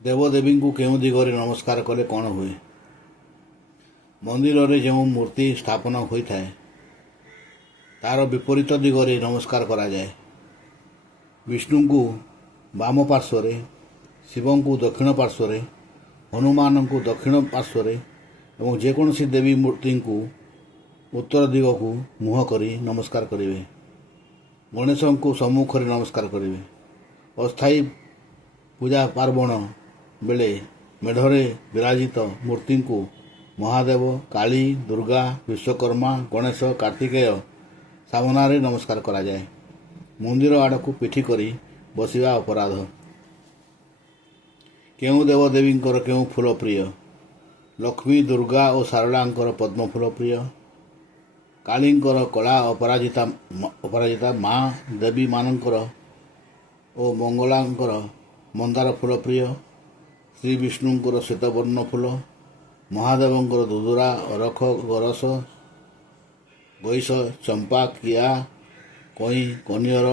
ଦେବଦେବୀଙ୍କୁ କେଉଁ ଦିଗରେ ନମସ୍କାର କଲେ କ'ଣ ହୁଏ? ମନ୍ଦିରରେ ଯେଉଁ ମୂର୍ତ୍ତି ସ୍ଥାପନ ହୋଇଥାଏ ତାର ବିପରୀତ ଦିଗରେ ନମସ୍କାର କରାଯାଏ। ବିଷ୍ଣୁଙ୍କୁ ବାମ ପାର୍ଶ୍ୱରେ, ଶିବଙ୍କୁ ଦକ୍ଷିଣ ପାର୍ଶ୍ୱରେ, ହନୁମାନଙ୍କୁ ଦକ୍ଷିଣ ପାର୍ଶ୍ୱରେ ଏବଂ ଯେକୌଣସି ଦେବୀ ମୂର୍ତ୍ତିଙ୍କୁ ଉତ୍ତର ଦିଗକୁ ମୁହଁ କରି ନମସ୍କାର କରିବେ। ଗଣେଶଙ୍କୁ ସମ୍ମୁଖରେ ନମସ୍କାର କରିବେ। ଅସ୍ଥାୟୀ ପୂଜା ପାର୍ବଣ ବେଳେ ମେଢ଼ରେ ବିରାଜିତ ମୂର୍ତ୍ତିଙ୍କୁ ମହାଦେବ, କାଳୀ, ଦୁର୍ଗା, ବିଶ୍ୱକର୍ମା, ଗଣେଶ, କାର୍ତ୍ତିକେୟ ସାମନାରେ ନମସ୍କାର କରାଯାଏ। ମନ୍ଦିର ଆଡ଼କୁ ପିଠି କରି ବସିବା ଅପରାଧ। କେଉଁ ଦେବଦେବୀଙ୍କର କେଉଁ ଫୁଲ ପ୍ରିୟ? ଲକ୍ଷ୍ମୀ, ଦୁର୍ଗା ଓ ଶାରଳାଙ୍କର ପଦ୍ମ ଫୁଲ ପ୍ରିୟ। କାଳୀଙ୍କର କଳା ଅପରାଜିତା ମା ଦେବୀମାନଙ୍କର ଓ ମଙ୍ଗଳାଙ୍କର ମନ୍ଦାର ଫୁଲ ପ୍ରିୟ। ଶ୍ରୀ ବିଷ୍ଣୁଙ୍କର ଶ୍ଵେତବର୍ଣ୍ଣ ଫୁଲ, ମହାଦେବଙ୍କର ଦୁଦୁରା, ଅରଖ, ଗରସ, ଗଇସ, ଚମ୍ପା, କିଆ, କଇଁ, କନିଅର,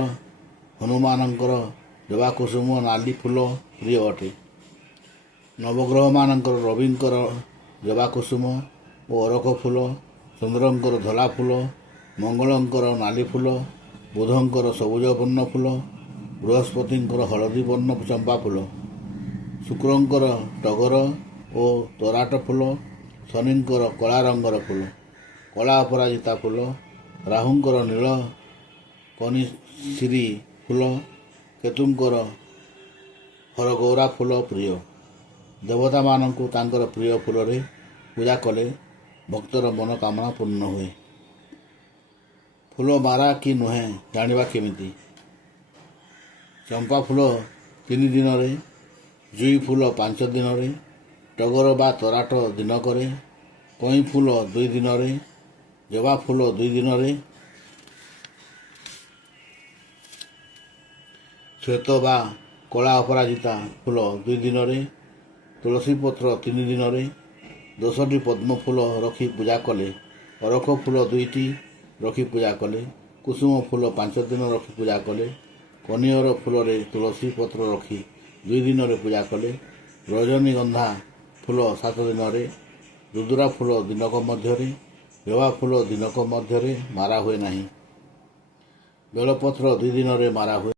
ହନୁମାନଙ୍କର ଜବାକୁସୁମ ନାଲି ଫୁଲ ପ୍ରିୟ ଅଟେ। ନବଗ୍ରହମାନଙ୍କର ରବିଙ୍କର ଜବାକୁସୁମ ଓ ଅରଖ ଫୁଲ, ଚନ୍ଦ୍ରଙ୍କର ଧଳା ଫୁଲ, ମଙ୍ଗଳଙ୍କର ନାଲି ଫୁଲ, ବୁଧଙ୍କର ସବୁଜ ବର୍ଣ୍ଣ ଫୁଲ, ବୃହସ୍ପତିଙ୍କର ହଳଦୀ ବର୍ଣ୍ଣ ଚମ୍ପା ଫୁଲ, ଶୁକ୍ରଙ୍କର ଟଗର ଓ ତରାଟ ଫୁଲ, ଶନିଙ୍କର କଳା ରଙ୍ଗର ଫୁଲ, କଳା ଅପରାଜିତା ଫୁଲ, ରାହୁଙ୍କର ନୀଳ କନିଶିରୀ ଫୁଲ, କେତୁଙ୍କର ହରଗୌରା ଫୁଲ ପ୍ରିୟ। ଦେବତାମାନଙ୍କୁ ତାଙ୍କର ପ୍ରିୟ ଫୁଲରେ ପୂଜା କଲେ ଭକ୍ତର ମନୋକାମନା ପୂର୍ଣ୍ଣ ହୁଏ। ଫୁଲ ମାରା କି ନୁହେଁ ଜାଣିବା କେମିତି? ଚମ୍ପା ଫୁଲ 3 ଦିନରେ, ଜୁଇ ଫୁଲ 5 ଦିନରେ, ଟଗର ବା ତରାଟ ଦିନକରେ, କଇଁ ଫୁଲ 2 ଦିନରେ, ଜବା ଫୁଲ 2 ଦିନରେ, ଶ୍ଵେତ ବା କଳା ଅପରାଜିତା ଫୁଲ 2 ଦିନରେ, ତୁଳସୀ ପତ୍ର 3 ଦିନରେ, 10ଟି ପଦ୍ମ ଫୁଲ ରଖି ପୂଜା କଲେ, ଅରଖ ଫୁଲ 2ଟି ରଖି ପୂଜା କଲେ, କୁସୁମ ଫୁଲ 5 ଦିନ ରଖି ପୂଜା କଲେ, କନିଅର ଫୁଲରେ ତୁଳସୀ ପତ୍ର ରଖି 2 ଦିନରେ ପୂଜା କଲେ, ରଜନୀଗନ୍ଧା ଫୁଲ 7 ଦିନରେ, ଦୁଦୁରା ଫୁଲ ଦିନକ ମଧ୍ୟରେ, ଜବା ଫୁଲ ଦିନକ ମଧ୍ୟରେ ମାରା ହୁଏ ନାହିଁ। ବେଲପତ୍ର 2 ଦିନରେ ମାରା ହୁଏ।